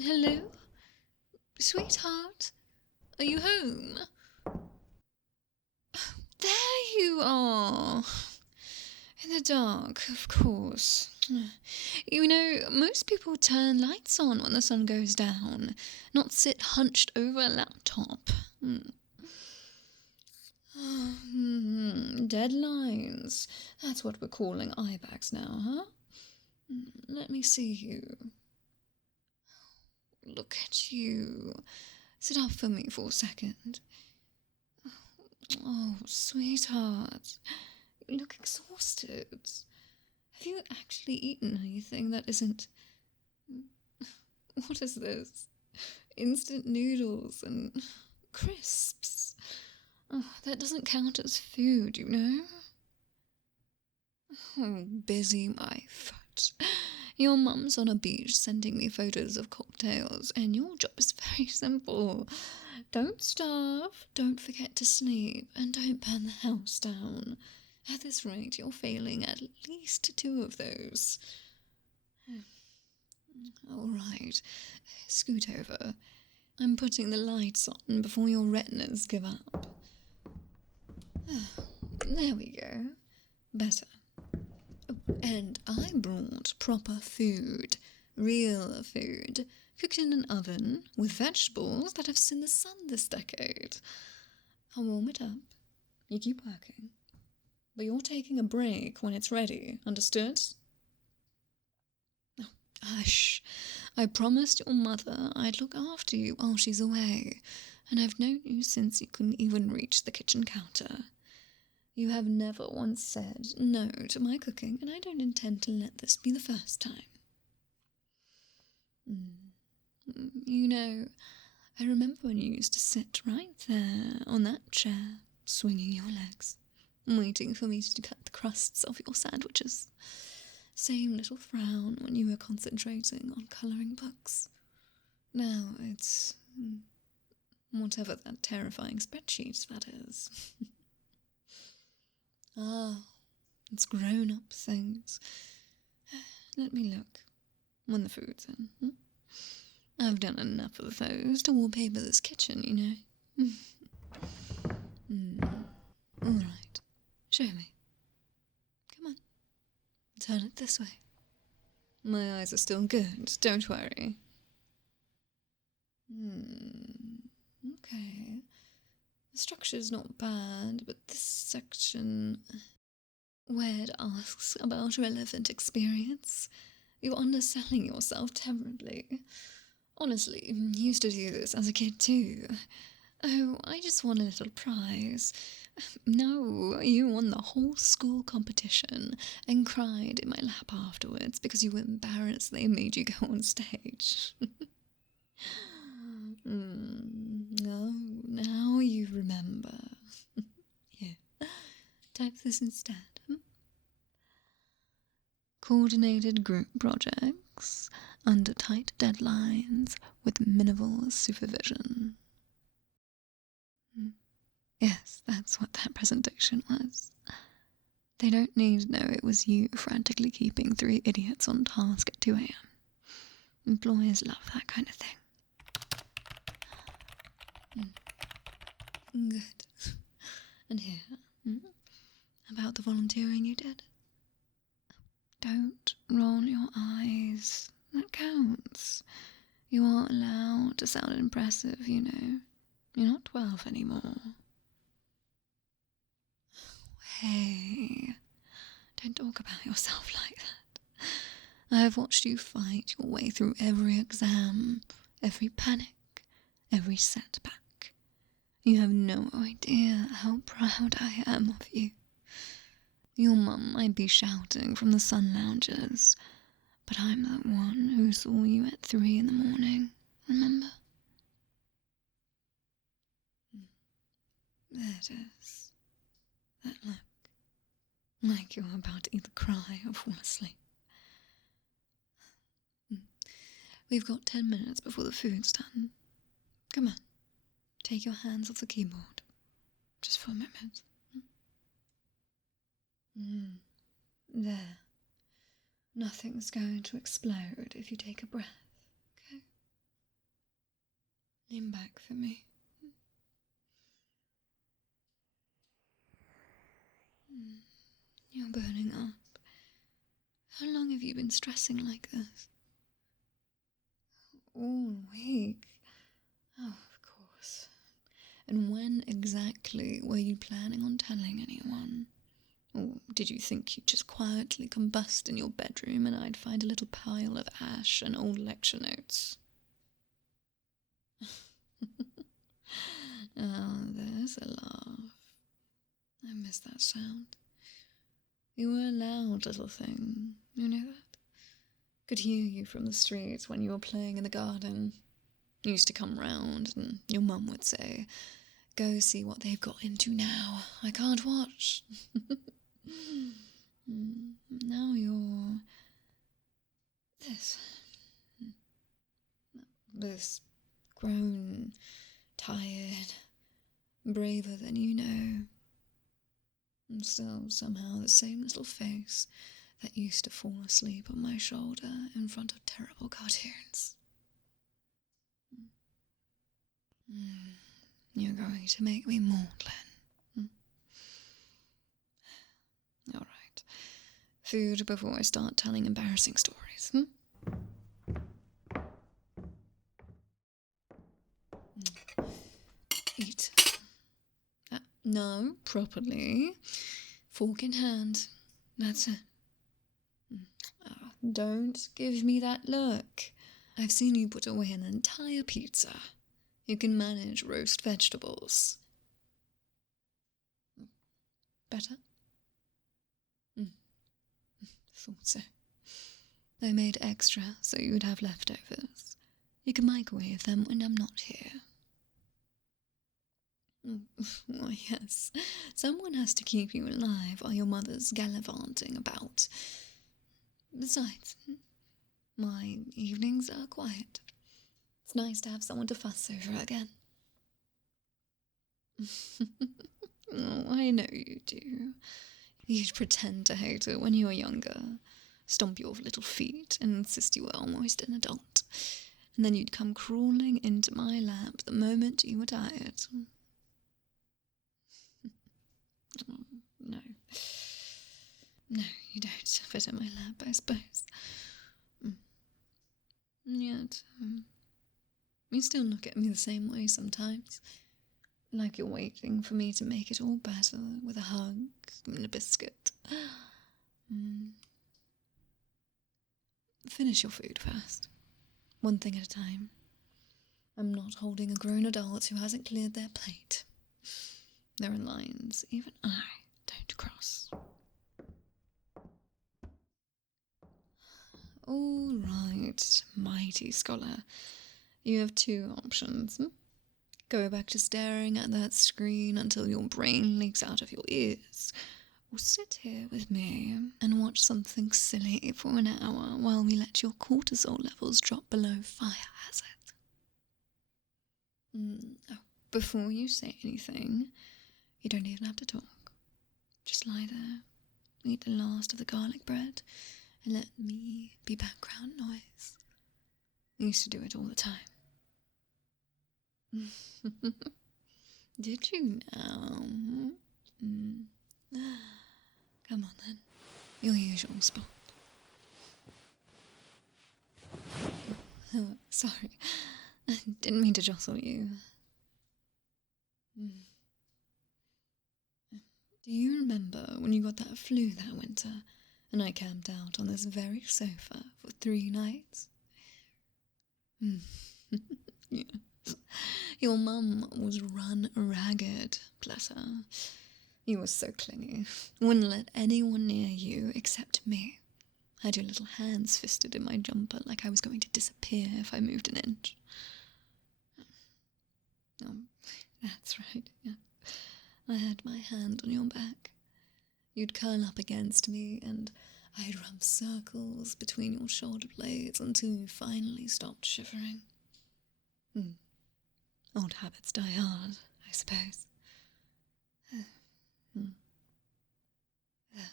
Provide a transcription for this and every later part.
Hello? Sweetheart? Are you home? There you are! In the dark, of course. You know, most people turn lights on when the sun goes down, not sit hunched over a laptop. Deadlines. That's what we're calling eye bags now, huh? Let me see you. Look at you. Sit up for me for a second. Oh, sweetheart. You look exhausted. Have you actually eaten anything that isn't... What is this? Instant noodles and crisps. Oh, that doesn't count as food, you know? Oh, busy my foot. Your mum's on a beach sending me photos of cocktails, and your job is very simple. Don't starve, don't forget to sleep, and don't burn the house down. At this rate, you're failing at least 2 of those. All right, scoot over. I'm putting the lights on before your retinas give up. There we go. Better. Oh, and I brought proper food. Real food. Cooked in an oven with vegetables that have seen the sun this decade. I'll warm it up. You keep working. But you're taking a break when it's ready, understood? Oh, hush. I promised your mother I'd look after you while she's away, and I've known you since you couldn't even reach the kitchen counter. You have never once said no to my cooking, and I don't intend to let this be the first time. You know, I remember when you used to sit right there on that chair, swinging your legs, waiting for me to cut the crusts off your sandwiches. Same little frown when you were concentrating on colouring books. Now it's whatever that terrifying spreadsheet that is. It's grown-up things. Let me look when the food's in. I've done enough of those to wallpaper this kitchen, you know. All right, show me. Come on, turn it this way. My eyes are still good, don't worry. Okay. The structure's not bad, but this section where it asks about relevant experience, you're underselling yourself terribly. Honestly, used to do this as a kid too. Oh, I just won a little prize. No, you won the whole school competition and cried in my lap afterwards because you were embarrassed they made you go on stage. No, now you remember. Here, type this instead. Coordinated group projects under tight deadlines with minimal supervision. Yes, that's what that presentation was. They don't need to know it was you frantically keeping 3 idiots on task at 2 a.m. Employers love that kind of thing. Good. And here, about the volunteering you did. Don't roll your eyes. That counts. You are allowed to sound impressive, you know. You're not 12 anymore. Hey, don't talk about yourself like that. I've watched you fight your way through every exam, every panic, every setback. You have no idea how proud I am of you. Your mum might be shouting from the sun lounges, but I'm that one who saw you at 3 in the morning, remember? There it is. That look. Like you're about to either cry or fall asleep. We've got 10 minutes before the food's done. Come on. Take your hands off the keyboard. Just for a moment. There. Nothing's going to explode if you take a breath, okay? Lean back for me. You're burning up. How long have you been stressing like this? All week. Oh, of course. And when exactly were you planning on telling anyone? Or did you think you'd just quietly combust in your bedroom and I'd find a little pile of ash and old lecture notes? Oh, there's a laugh. I miss that sound. You were a loud little thing, you know that? Could hear you from the streets when you were playing in the garden. You used to come round and your mum would say, "Go see what they've got into now. I can't watch." Now you're this grown, tired, braver than you know. And still somehow the same little face that used to fall asleep on my shoulder in front of terrible cartoons. You're going to make me maudlin. All right. Food before I start telling embarrassing stories. Eat. No, properly. Fork in hand. That's it. Don't give me that look. I've seen you put away an entire pizza. You can manage roast vegetables. Better? Thought so. I made extra so you'd have leftovers. You can microwave them when I'm not here. Why, yes. Someone has to keep you alive while your mother's gallivanting about. Besides, my evenings are quiet. It's nice to have someone to fuss over again. Oh, I know you do. You'd pretend to hate her when you were younger, stomp your little feet and insist you were almost an adult, and then you'd come crawling into my lap the moment you were tired. No. No, you don't fit in my lap, I suppose. Yet, you still look at me the same way sometimes. Like you're waiting for me to make it all better with a hug and a biscuit. Finish your food first. One thing at a time. I'm not holding a grown adult who hasn't cleared their plate. There are lines even I don't cross. All right, mighty scholar. You have two options. Go back to staring at that screen until your brain leaks out of your ears, or sit here with me and watch something silly for an hour while we let your cortisol levels drop below fire hazard. Before you say anything, you don't even have to talk. Just lie there, eat the last of the garlic bread, and let me be background noise. I used to do it all the time. Did you now? Come on then, your usual spot. Oh, sorry, I didn't mean to jostle you. Do you remember when you got that flu that winter and I camped out on this very sofa for 3 nights? Yeah. Your mum was run ragged, bless her. You were so clingy, wouldn't let anyone near you except me. Had your little hands fisted in my jumper like I was going to disappear if I moved an inch. Oh, that's right, yeah. I had my hand on your back. You'd curl up against me and I'd rub circles between your shoulder blades until you finally stopped shivering. Old habits die hard, I suppose. There.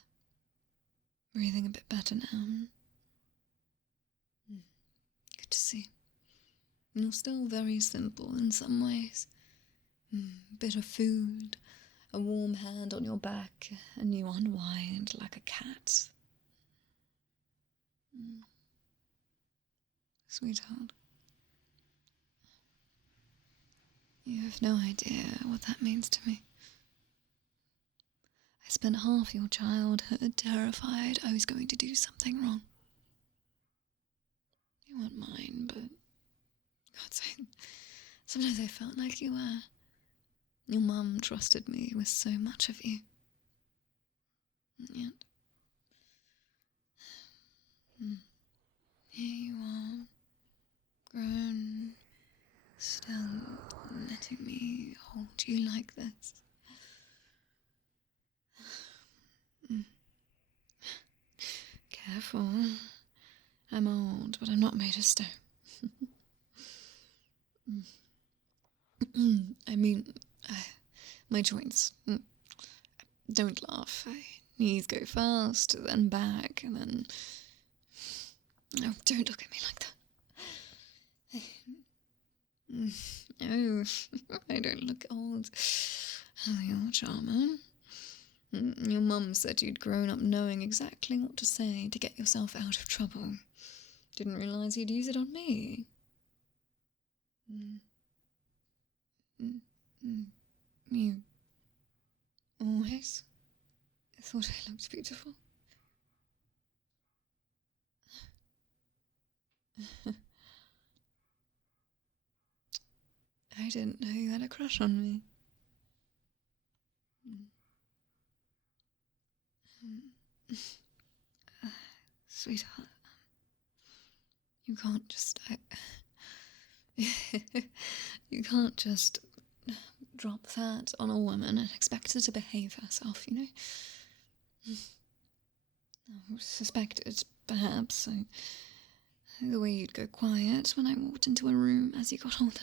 Breathing a bit better now. Good to see. You're still very simple in some ways. Bit of food, a warm hand on your back, and you unwind like a cat. Sweetheart, you have no idea what that means to me. I spent half your childhood terrified I was going to do something wrong. You weren't mine, but God's sake, sometimes I felt like you were. Your mum trusted me with so much of you. And yet, here you are, grown, still letting me hold you like this. Careful. I'm old, but I'm not made of stone. I mean, my joints. Don't laugh. Knees go fast, then back, and then... Oh, don't look at me like that. No, I don't look old. Oh, you're charming. Your mum said you'd grown up knowing exactly what to say to get yourself out of trouble. Didn't realise you'd use it on me. You always thought I looked beautiful. I didn't know you had a crush on me. Sweetheart, you can't just... you can't just drop that on a woman and expect her to behave herself, you know? I suspected, perhaps, the way you'd go quiet when I walked into a room as you got older.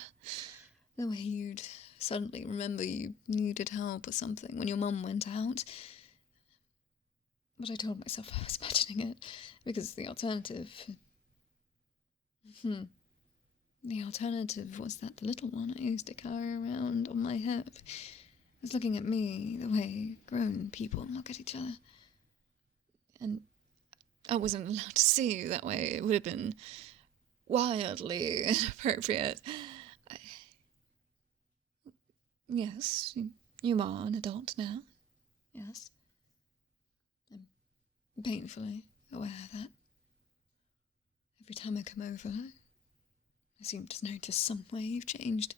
The way you'd suddenly remember you needed help or something when your mum went out. But I told myself I was imagining it, because the alternative... The alternative was that the little one I used to carry around on my hip was looking at me the way grown people look at each other. And I wasn't allowed to see you that way. It would have been wildly inappropriate. Yes, you are an adult now. Yes. I'm painfully aware of that. Every time I come over, I seem to notice some way you've changed.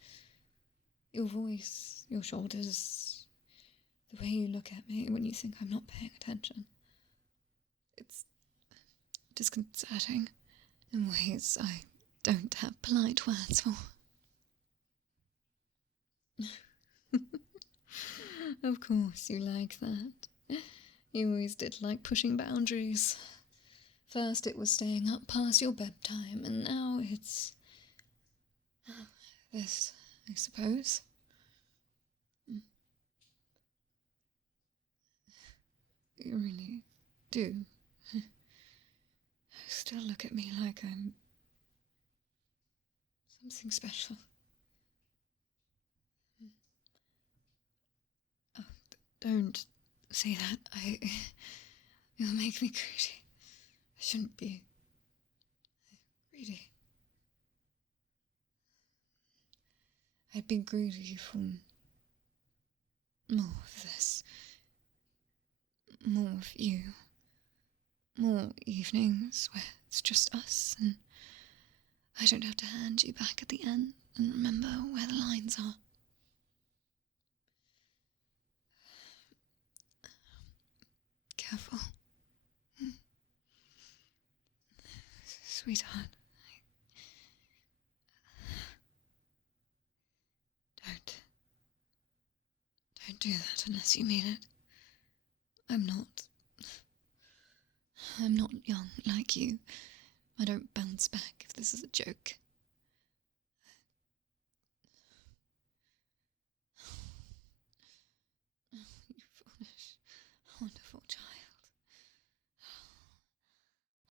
Your voice, your shoulders, the way you look at me when you think I'm not paying attention. It's disconcerting in ways I don't have polite words for. Of course you like that. You always did like pushing boundaries. First it was staying up past your bedtime, and now it's... this, I suppose. You really do. Still look at me like I'm something special. Oh, don't say that. You'll make me greedy. I shouldn't be greedy. I'd be greedy for more of this. More of you. More evenings where it's just us and I don't have to hand you back at the end and remember where the lines are. Careful. Sweetheart, don't do that unless you mean it. I'm not young like you. I don't bounce back if this is a joke.